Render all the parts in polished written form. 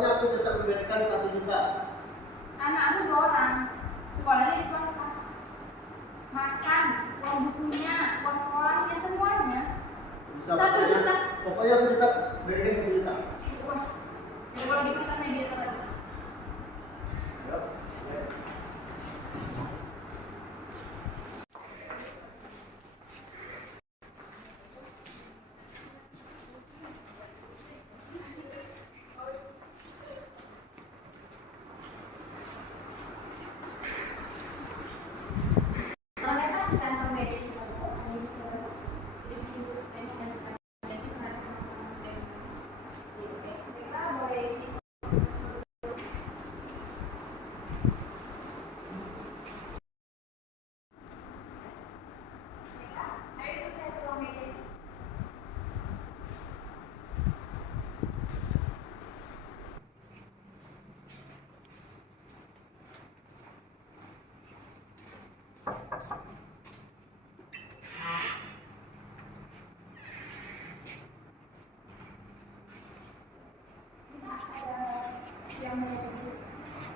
pokoknya aku tetap memberikan 1 juta. Anakmu 2 orang, sekolahnya di swasta. Makan, uang bukunya, uang sekolahnya, semuanya. Bisa 1 juta. Pokoknya aku tetap berikan 1 juta. Wah, ya kalau gitu kita mediator aja. Yuk.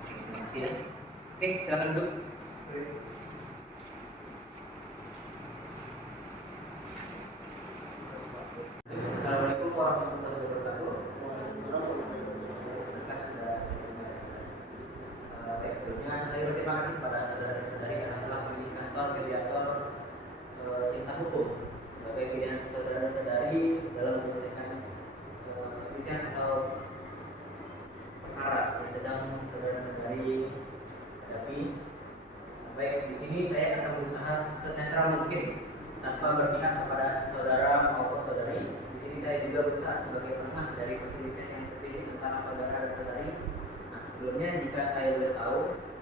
Terima kasih ya. Oke, silakan duduk. Assalamualaikum warahmatullahi wabarakatuh. Terima kasih sebelumnya saya berterima kasih kepada saudara-saudari yang telah memilih kantor mediator cinta hukum sebagai pilihan saudara-saudari dalam menyelesaikan perselisihan atau perkara yang sedang saudara-saudari hadapi. Baik, di sini saya akan berusaha senetral mungkin tanpa berpihak kepada saudara maupun saudari. Di sini saya juga berusaha sebagai penengah dari perselisihan yang terjadi antara saudara dan saudari. Nah, sebelumnya jika saya boleh tahu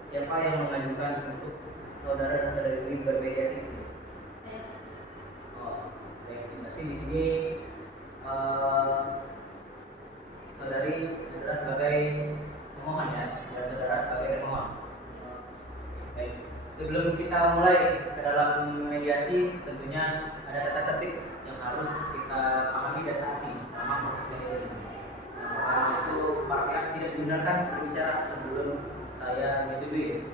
siapa yang mengajukan untuk saudara dan saudari ini bermediasi di sini? Oh, baik. Berarti di sini saudari adalah sebagai pemohon ya, dan saudara sebagai pemohon. Baik, sebelum kita mulai ke dalam mediasi, tentunya ada tata tertib yang harus kita pahami dan taati selama proses mediasi. Nah, pertama itu para pihak tidak dibenarkan berbicara sebelum saya menyetujui.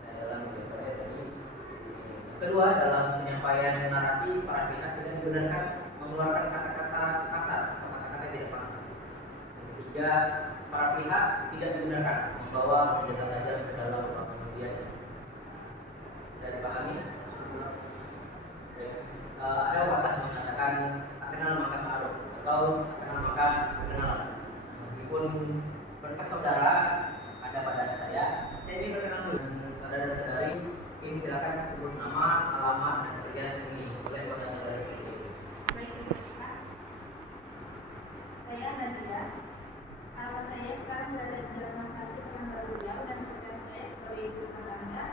Saya dalam menjelaskannya tadi di sini. Kedua, dalam penyampaian narasi, para pihak tidak dibenarkan mengeluarkan kata-kata kasar atau kata-kata tidak pantas. Ketiga, para pihak tidak dibenarkan membawa senjata tajam ke dalam ruangan mediasi. Bisa dipahami? Ada pepatah mengatakan kenal maka ta'aruf atau kenal maka perkenalan. Meskipun berkas saudara ada pada saya ingin berkenalan dulu dengan saudara dan saudari. Ini silakan sebut nama, alamat, dan kerjaan ini oleh pada saudari. Baik, Pak. Saya Nadia. Alamat saya sekarang berada di Jalan 1 Pekanbaru Riau dan pekerjaan saya sebagai ibu rumah tangga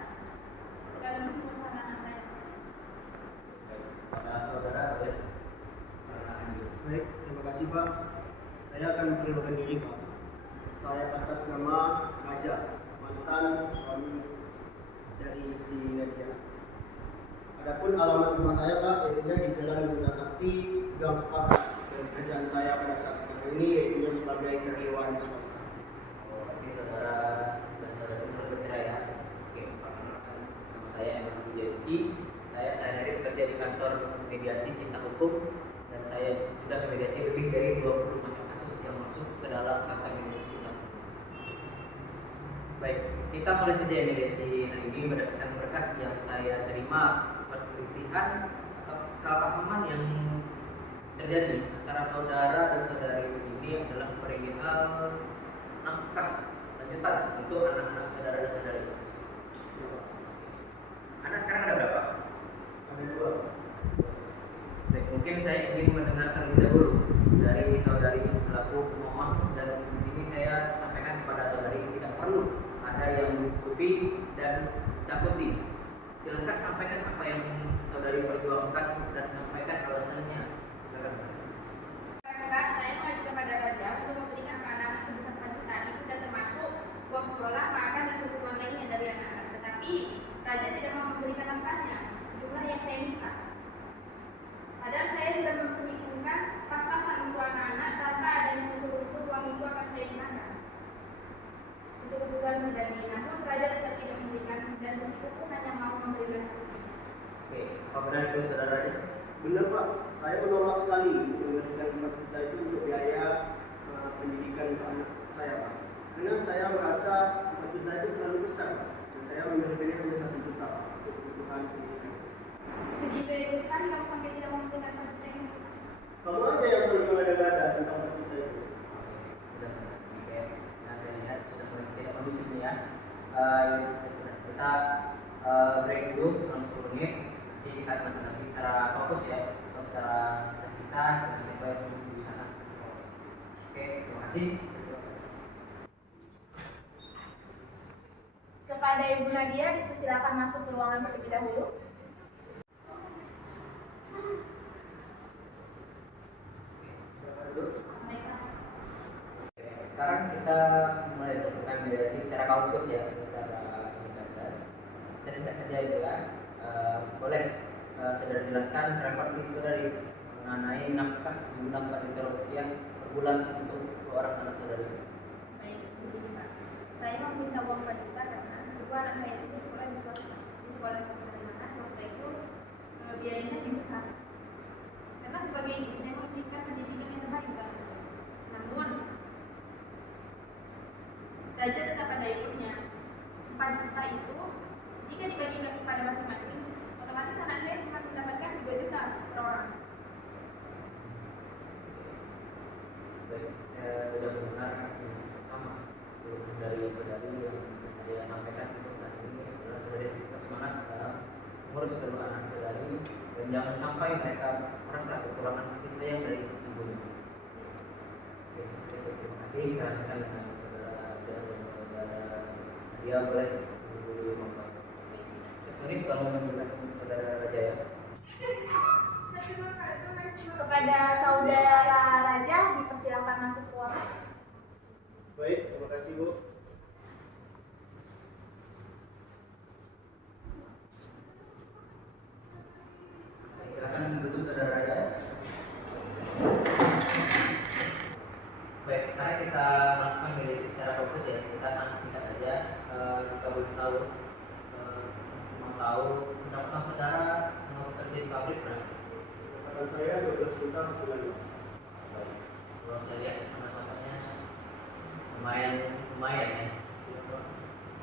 sekaligus perusahaan anak saya. Pada saudara boleh perkenalan dulu. Baik, terima kasih Pak. Saya akan memperkenalkan diri Pak. Saya atas nama Raja, mantan suami dari si Nadia. Adapun alamat rumah saya Pak, yaitu di Jalan Bunda Sakti, Gang Sepakat. Dan kerjaan saya pada saat ini yaitu sebagai karyawan swasta. Oh, ini saudara dan saudara benar bercerai ya. Oke, perkenalkan nama saya Emmanuel Wijayuski. Saya sehari-hari bekerja di kantor mediasi cinta hukum dan saya sudah memediasi lebih dari 20 macam kasus yang masuk ke dalam kantor mediasi cinta hukum. Baik, kita mulai saja mediasi hari ini berdasarkan berkas yang saya terima. Perselisihan atau kesalahpahaman yang terjadi antara saudara dan saudari ini adalah perihal nafkah lanjutan untuk anak-anak saudara dan saudari. Anak sekarang ada berapa? Ada 2. Baik, mungkin saya ingin mendengar terlebih dahulu dari saudari selaku pemohon, dan di sini saya sampaikan kepada saudari tidak perlu ada yang menutupi dan takuti. Silakan sampaikan apa yang saudari perjuangkan dan sampaikan alasannya. Kakak, saya mengajukan pada Raja untuk memberikan ke anak sebesar 4 juta. Itu sudah termasuk uang sekolah, makan, dan kebutuhan lainnya dari anak-anak. Tetapi Raja tidak mau memberikan nafkahnya sejumlah yang saya minta. Padahal saya sudah memperhitungkan pas-pasan untuk anak-anak tanpa adanya unsur-unsur uang itu akan saya gunakan. saya Pak. Karena saya merasa 4 juta itu terlalu besar Pak. Dan saya memberikannya hanya 1 juta Pak untuk kebutuhan pendidikan. Begitu itu sekali kamu sampai tidak mau mendengar juta ini. Kamu aja yang perlu mengada-ngada tentang 4 juta itu. Sudah sudah. Oke. Nah saya lihat sudah mulai tidak kondusif nih ya. Sudah kita break dulu selama 10 menit. Nanti kita akan nanti secara fokus ya atau secara terpisah dan apa yang diusahakan. Oke, terima kasih. Kepada Ibu Nadia dipersilakan masuk ke ruangan terlebih dahulu. Sekarang kita mulai melakukan mediasi secara kampus ya, secara independen. Dan singkat saja juga, boleh saudara jelaskan referensi saudari mengenai nafkah sejumlah 4 juta rupiah per bulan untuk orang anak saudari. Baik, begini Pak. Saya meminta uang 4 juta karena kedua anak saya itu sekolah di swasta. Di sekolah swasta di mana swasta itu biayanya lebih besar. Karena sebagai ibu saya menginginkan pendidikan yang terbaik untuk anak saya. Namun Raja tetap pada ibunya. 4 juta itu jika dibagikan kepada masing-masing, otomatis anak saya cuma mendapatkan 2 juta per orang. Baik, saya sudah mendengar sama dari saudari yang bisa saya sampaikan untuk saat ini adalah saudari tetap semangat dalam mengurus kedua anak saudari dan jangan sampai mereka merasa kekurangan kasih sayang dari ibunya. Oke, terima kasih. Silakan dengan saudara Raja dan saudara Nadia boleh menghubungi Bapak. Sorry kalau menunjukkan saudara Raja ya. Kepada saudara Raja dipersilakan masuk ke ruangan. Baik, terima kasih Bu. Silakan duduk saudara Raja. Baik, sekarang kita melakukan mediasi secara fokus ya. Kita sangat singkat saja. Kita boleh tahu, mau tahu pendapatan saudara selama bekerja di pabrik berapa? Pendapatan saya 12 juta per bulan. Baik, kalau saya lihat pendapatannya lumayan ya.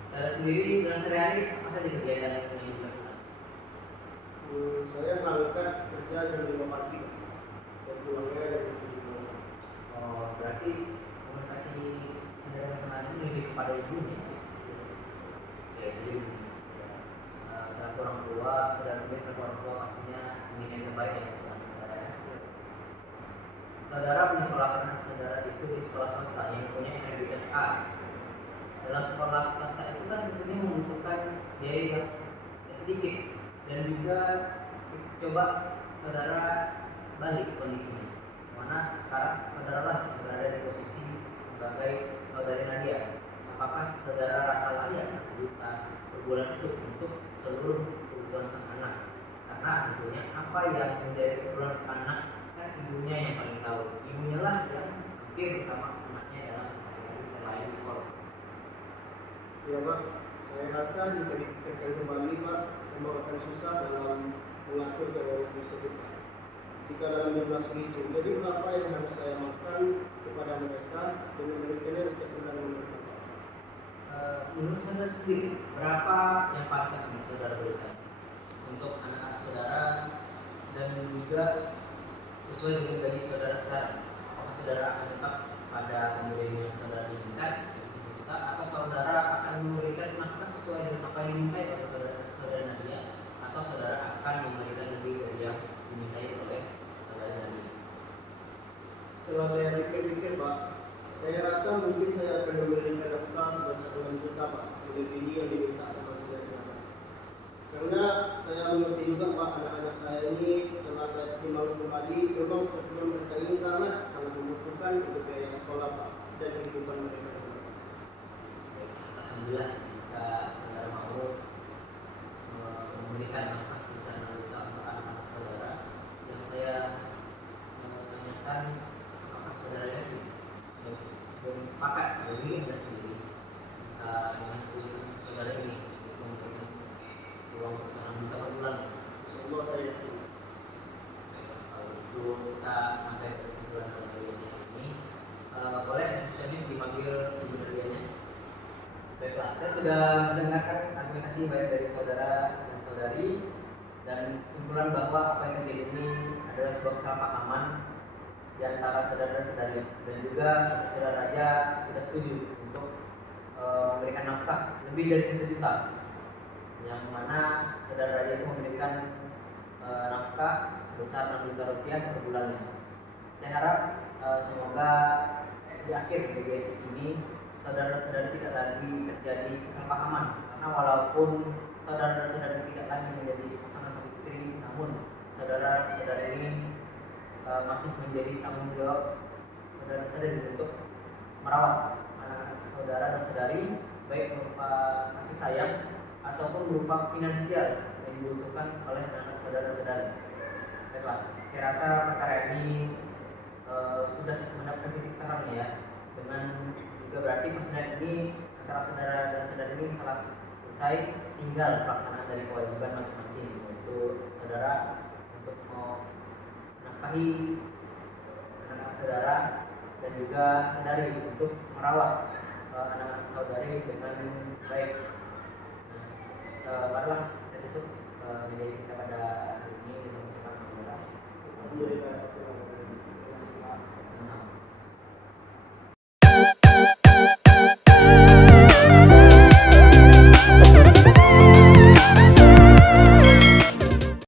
Saudara sendiri dalam sehari-hari apa saja kegiatan yang dilakukan? Saya berangkat kerja jam 5 pagi dan pulangnya jam 7 malam. Oh, berarti komunikasi saudara sama ini lebih kepada ibunya. Ya, jadi selaku orang tua, saudara sebagai selaku orang tua pastinya ingin yang terbaik ya untuk anak saudara. Saudara menyekolahkan anak saudara itu di sekolah swasta yang mempunyai kredibilitas A. Dalam sekolah swasta itu kan tentunya membutuhkan biaya yang sedikit dan juga coba saudara balik kondisinya. Mana sekarang saudara lah yang berada di posisi sebagai saudari Nadia. Apakah saudara rasa layak 1 juta per bulan itu untuk seluruh kebutuhan sang anak? Karena tentunya apa yang menjadi kebutuhan sang anak kan ibunya yang paling tahu. Ibunya lah yang hampir bersama anaknya dalam sehari-hari selain di sekolah. Ya Pak, saya rasa jika dipikirkan kembali Pak, memang akan susah dalam mengatur keuangan tersebut Pak. Jika dalam jumlah segitu, jadi berapa yang harus saya makan kepada mereka dan memberikannya setiap bulan mereka Pak? Menurut saudara sendiri, berapa yang pantas yang saudara berikan untuk anak-anak saudara dan juga sesuai dengan gaji saudara sekarang? Apakah saudara akan tetap pada pemberian yang saudara inginkan atau saudara akan memberikan nafkah sesuai dengan apa yang dimintai oleh saudara Nadia atau saudara akan memberikan lebih dari yang dimintai oleh saudara Nadia? Setelah saya pikir-pikir Pak, saya rasa mungkin saya akan memberikan nafkah sebesar 6 juta Pak, melebihi yang diminta sama saudara Nadia. Karena saya mengerti juga Pak, anak-anak saya ini setelah saya timbang kembali, memang sebetulnya mereka ini sangat membutuhkan untuk biaya sekolah Pak dan kehidupan mereka. Alhamdulillah jika saudara mau memberikan nafkah sebesar 6 juta untuk anak-anak saudara. Yang saya tanyakan, apakah saudara yakin dan sepakat dari Anda sendiri dengan keputusan saudara ini untuk memberikan uang sebesar 6 juta per bulan? Insyaallah saya yakin. Kalau itu kita sampai ke kesimpulan dari ini, boleh habis dibagi Baiklah, saya sudah mendengarkan argumentasi baik dari saudara dan saudari, dan kesimpulan bahwa apa yang terjadi ini adalah sebuah kesalahpahaman di antara saudara dan saudari, dan juga saudara Raja sudah setuju untuk memberikan nafkah lebih dari 1 juta, yang mana saudara Raja itu memberikan nafkah sebesar 6 juta rupiah per bulannya. Saya harap semoga di akhir mediasi ini saudara-saudara tidak lagi terjadi kesalahpahaman, karena walaupun saudara-saudara tidak lagi menjadi pasangan suami istri, namun saudara-saudara ini masih menjadi tanggung jawab saudara-saudari untuk merawat anak-anak saudara dan saudari, baik berupa kasih sayang ataupun berupa finansial yang dibutuhkan oleh anak-anak saudara-saudari. Baiklah, saya rasa perkara ini sudah mendapatkan titik terang ya, dengan juga berarti perselisihan ini antara saudara dan saudari ini telah selesai, tinggal pelaksanaan dari kewajiban masing-masing, yaitu saudara untuk menafkahi anak-anak saudara dan juga saudari untuk merawat anak-anak saudari dengan baik. Marilah kita tutup mediasi kita pada hari ini dengan ucapan alhamdulillah.